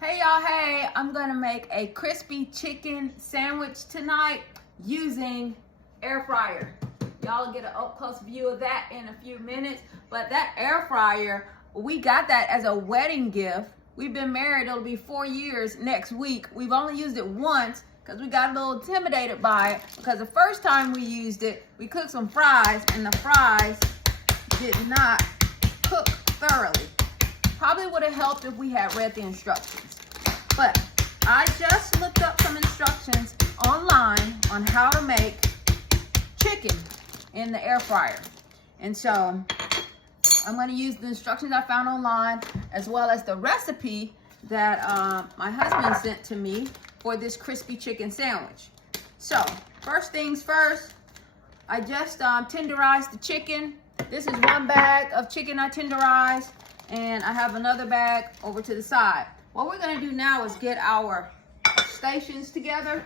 Hey y'all, hey, I'm gonna make a crispy chicken sandwich tonight using air fryer. Y'all will get an up close view of that in a few minutes. But that air fryer, we got that as a wedding gift. We've been married, it'll be 4 years next week. We've only used it once because we got a little intimidated by it, because the first time we used it, we cooked some fries and the fries did not cook thoroughly. Probably would have helped if we had read the instructions. But I just looked up some instructions online on how to make chicken in the air fryer. And so I'm going to use the instructions I found online, as well as the recipe that my husband sent to me for this crispy chicken sandwich. So first things first, I just tenderized the chicken. This is one bag of chicken I tenderized, and I have another bag over to the side. What we're gonna do now is get our stations together.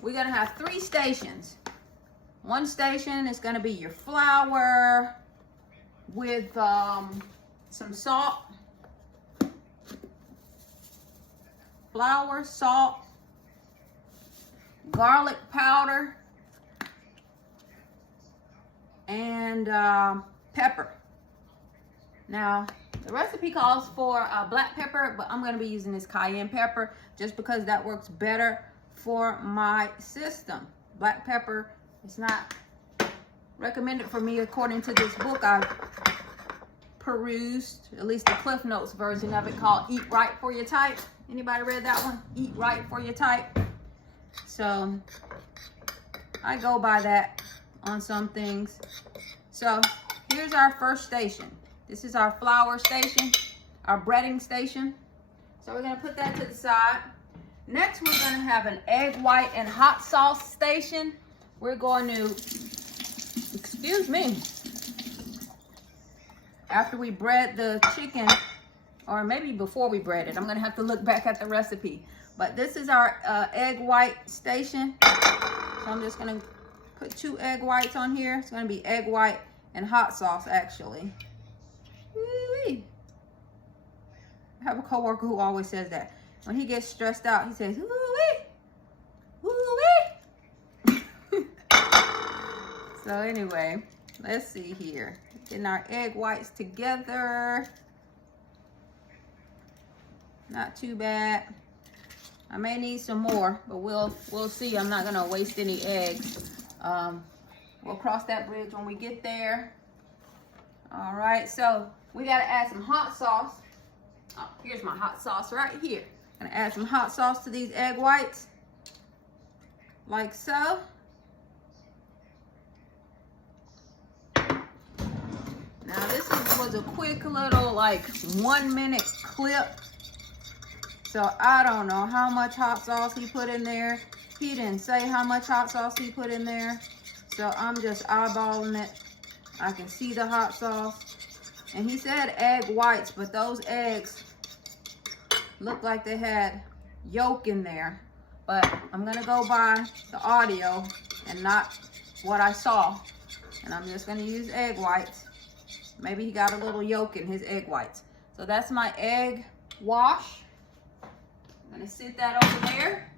We're gonna have 3 stations. One station is gonna be your flour with some salt. Flour, salt, garlic powder, and pepper. Now, the recipe calls for black pepper, but I'm going to be using this cayenne pepper just because that works better for my system. Black pepper is not recommended for me according to this book I've perused, at least the Cliff Notes version of it, called Eat Right for Your Type. Anybody read that one? Eat Right for Your Type. So I go by that on some things. So here's our first station. This is our flour station, our breading station. So we're gonna put that to the side. Next, we're gonna have an egg white and hot sauce station. We're going to, excuse me, after we bread the chicken, or maybe before we bread it, I'm gonna have to look back at the recipe. But this is our egg white station. So I'm just gonna put 2 egg whites on here. It's gonna be egg white and hot sauce, actually. Woo-wee. I have a coworker who always says that. When he gets stressed out, he says, woo-wee, woo-wee. So anyway, let's see here. Getting our egg whites together. Not too bad. I may need some more, but we'll see. I'm not gonna waste any eggs. We'll cross that bridge when we get there. All right, so we gotta add some hot sauce. Oh, here's my hot sauce right here. Gonna add some hot sauce to these egg whites, like so. Now this was a quick little, like, 1-minute clip. So I don't know how much hot sauce he put in there. He didn't say how much hot sauce he put in there. So I'm just eyeballing it. I can see the hot sauce. And he said egg whites, but those eggs looked like they had yolk in there. But I'm gonna go by the audio and not what I saw. And I'm just gonna use egg whites. Maybe he got a little yolk in his egg whites. So that's my egg wash. I'm gonna sit that over there.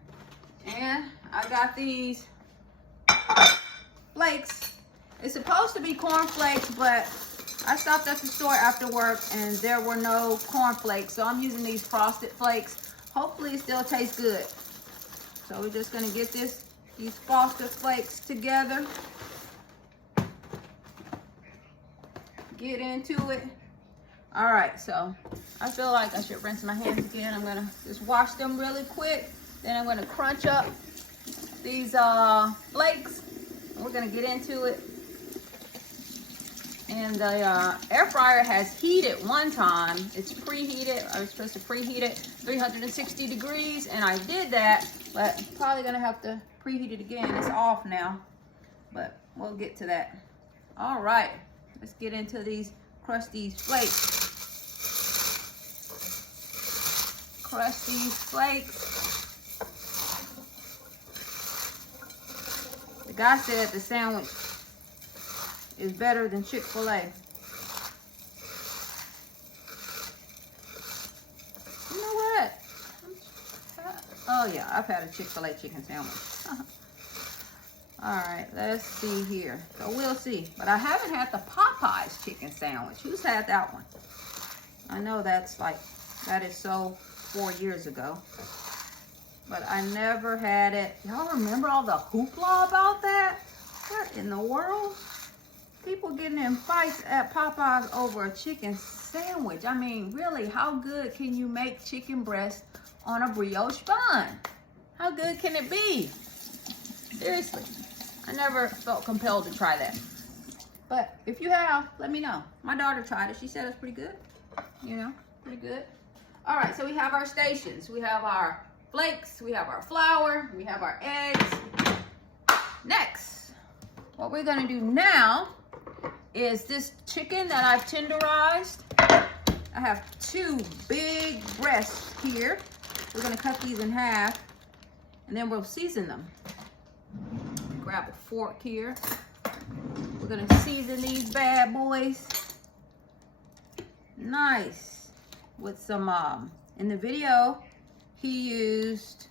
And I got these flakes. It's supposed to be corn flakes, but I stopped at the store after work and there were no corn flakes. So I'm using these frosted flakes. Hopefully it still tastes good. So we're just gonna get these frosted flakes together. Get into it. All right, so I feel like I should rinse my hands again. I'm gonna just wash them really quick. Then I'm gonna crunch up these flakes. We're gonna get into it. And the air fryer has heated one time. It's preheated. I was supposed to preheat it 360 degrees, and I did that, but probably gonna have to preheat it again. It's off now, but we'll get to that. All right, let's get into these, crush these flakes. Crush these flakes. The guy said the sandwich is better than Chick-fil-A. You know what? Oh yeah, I've had a Chick-fil-A chicken sandwich. All right, let's see here. So we'll see. But I haven't had the Popeyes chicken sandwich. Who's had that one? I know that is so 4 years ago. But I never had it. Y'all remember all the hoopla about that? What in the world? People getting in fights at Popeyes over a chicken sandwich. I mean, really, how good can you make chicken breast on a brioche bun? How good can it be? Seriously, I never felt compelled to try that. But if you have, let me know. My daughter tried it. She said it's pretty good. You know, pretty good. All right, so we have our stations. We have our flakes, we have our flour, we have our eggs. Next, what we're gonna do now is this chicken that I've tenderized. I have 2 big breasts here. We're gonna cut these in half and then we'll season them. Grab a fork here. We're gonna season these bad boys. Nice. With some, in the video, he used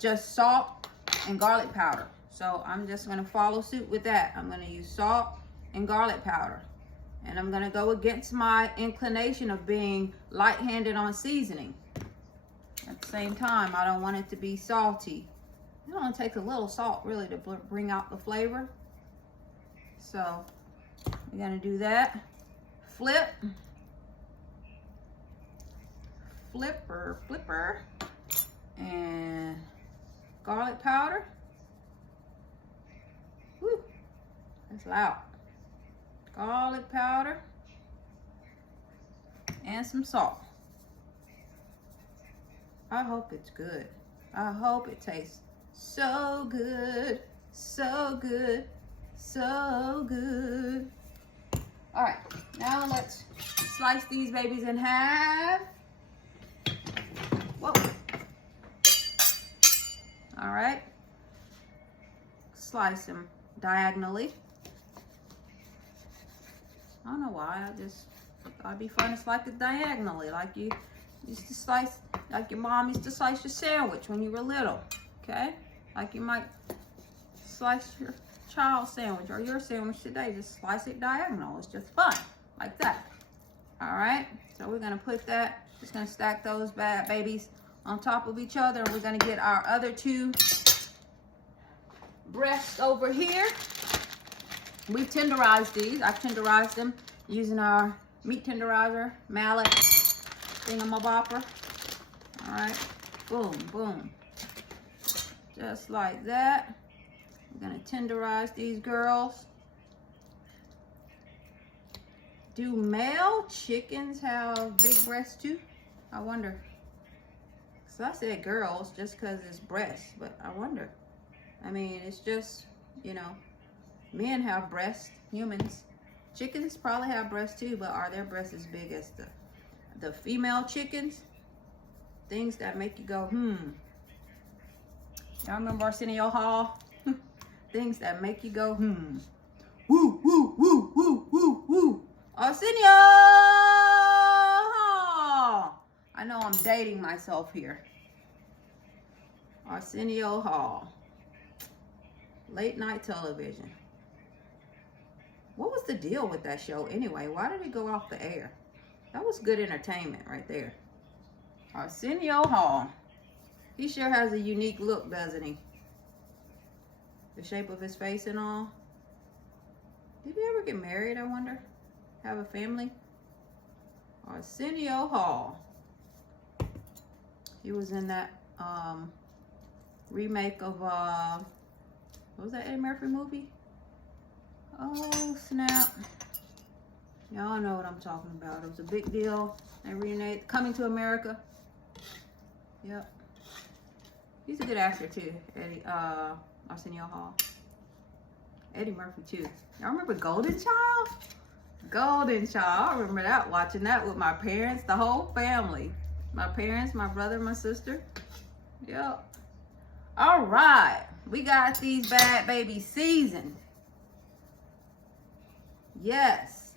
just salt and garlic powder. So I'm just gonna follow suit with that. I'm gonna use salt and garlic powder. And I'm gonna go against my inclination of being light-handed on seasoning. At the same time, I don't want it to be salty. It only takes a little salt really to bring out the flavor. So we're gonna do that. Flip. Flipper. And garlic powder. Woo, that's loud. Garlic powder. And some salt. I hope it's good. I hope it tastes so good, so good, so good. All right, now let's slice these babies in half. Whoa. All right. Slice them diagonally. I don't know why, I just thought it'd be fun to slice it diagonally, like you used to slice, like your mom used to slice your sandwich when you were little, okay? Like you might slice your child's sandwich or your sandwich today, just slice it diagonal. It's just fun, like that. All right, so we're gonna put that, just gonna stack those bad babies on top of each other. We're gonna get our other 2 breasts over here. We tenderized these. I tenderized them using our meat tenderizer, mallet, thingamabopper. All right, boom, boom. Just like that. We're gonna tenderize these girls. Do male chickens have big breasts too? I wonder. So I said girls just because it's breasts, but I wonder. I mean, it's just, you know, men have breasts, humans. Chickens probably have breasts too, but are their breasts as big as the female chickens? Things that make you go, Y'all remember Arsenio Hall? Things that make you go, Woo, woo, woo, woo, woo, woo. Arsenio Hall. I know I'm dating myself here. Arsenio Hall. Late night television. What was the deal with that show anyway? Why did it go off the air? That was good entertainment right there. Arsenio Hall. He sure has a unique look, doesn't he? The shape of his face and all. Did he ever get married, I wonder? Have a family? Arsenio Hall. He was in that remake of what was that Eddie Murphy movie? Oh snap. Y'all know what I'm talking about. It was a big deal. They remade Coming to America. Yep. He's a good actor too, Arsenio Hall. Eddie Murphy too. Y'all remember Golden Child? Golden Child. I remember that, watching that with my parents, the whole family. My parents, my brother, my sister. Yep. All right. We got these bad babies seasoned. Yes.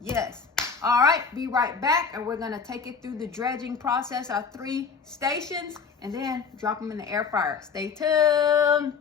Yes. All right, be right back, and we're gonna take it through the dredging process, our 3 stations, and then drop them in the air fryer. Stay tuned.